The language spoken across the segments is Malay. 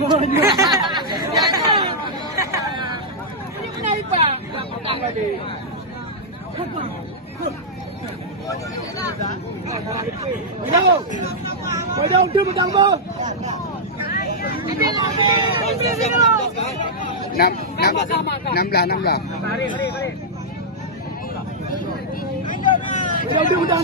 Ini Pak. Quay đâu chưa một đồng mơ. Năm là Chưa một đồng.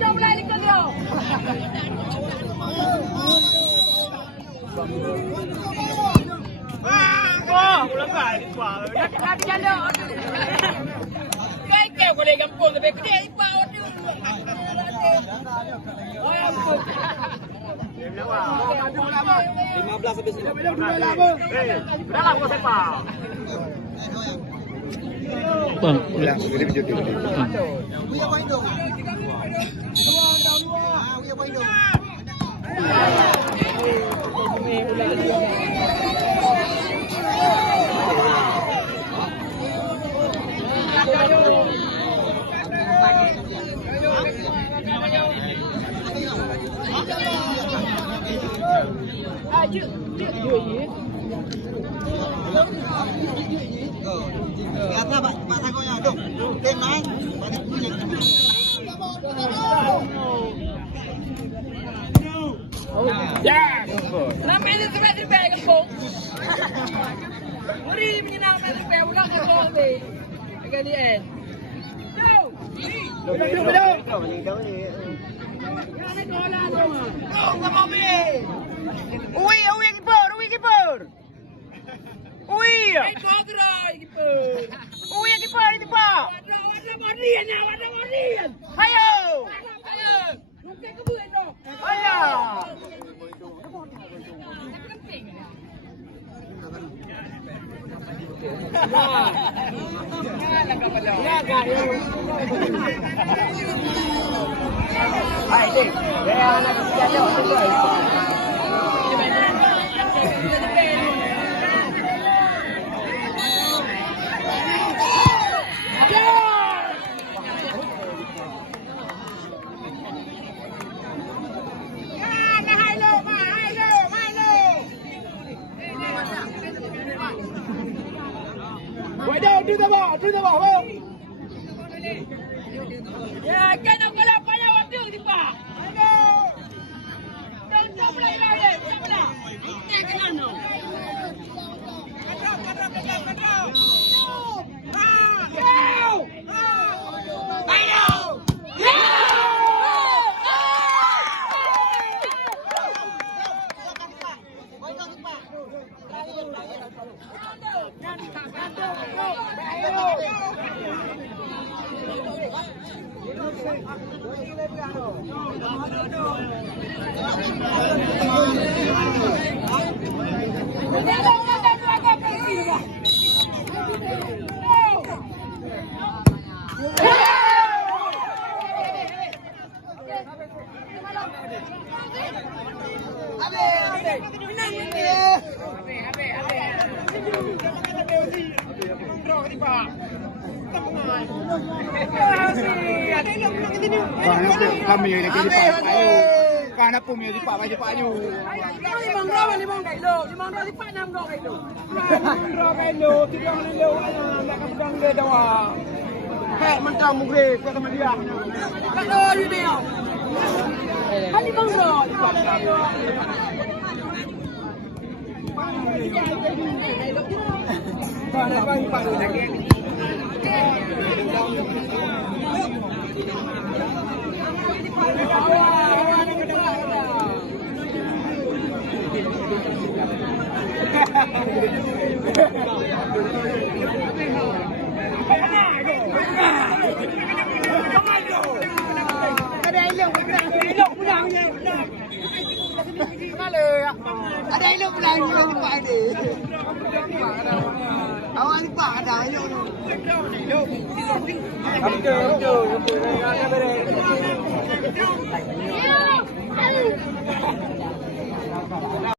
Jom lagi kau dia. Ulang kali kuah. Nak jalan. Kau kau boleh kampung tapi dia ipa dia. Oh ampun. 15 habis ini. Dah lah kau sepak. Bang, udah boleh video tu. Kata Pak Sakonya, dong, tim naik, banyak punya. Ya, ramai tu sampai terbaik kampung. Muri menyenang terbaik ulang kampung ni. Agak ni eh. Keeper. Ui, keeper itu Pak. Wadah Marian. Ayo. Mungkin kebuan dong. Ayo. Quay đâu, đưa ra bỏ không? Cái nào có làm bao nhiêu ăn được thì bà. Đừng chọc lại này để chọc nào. Nghe cái nào nào. Cắt rau. Bay đâu. Kami lagi di Pak. Karena pumio di Pak baju Pak Yu. 5 rau di Pak 6 rau itu. 5 rau itu, 3 rau aja nak kapang dia dawa. Hei, mentang mugre ke sama dia. Kalau you dia. Kan 5 rau di Pak. Karena bang Pak lagi. Ada ilmu pulangnya. Ada ilmu pulangnya Pak ni. Awak Betul.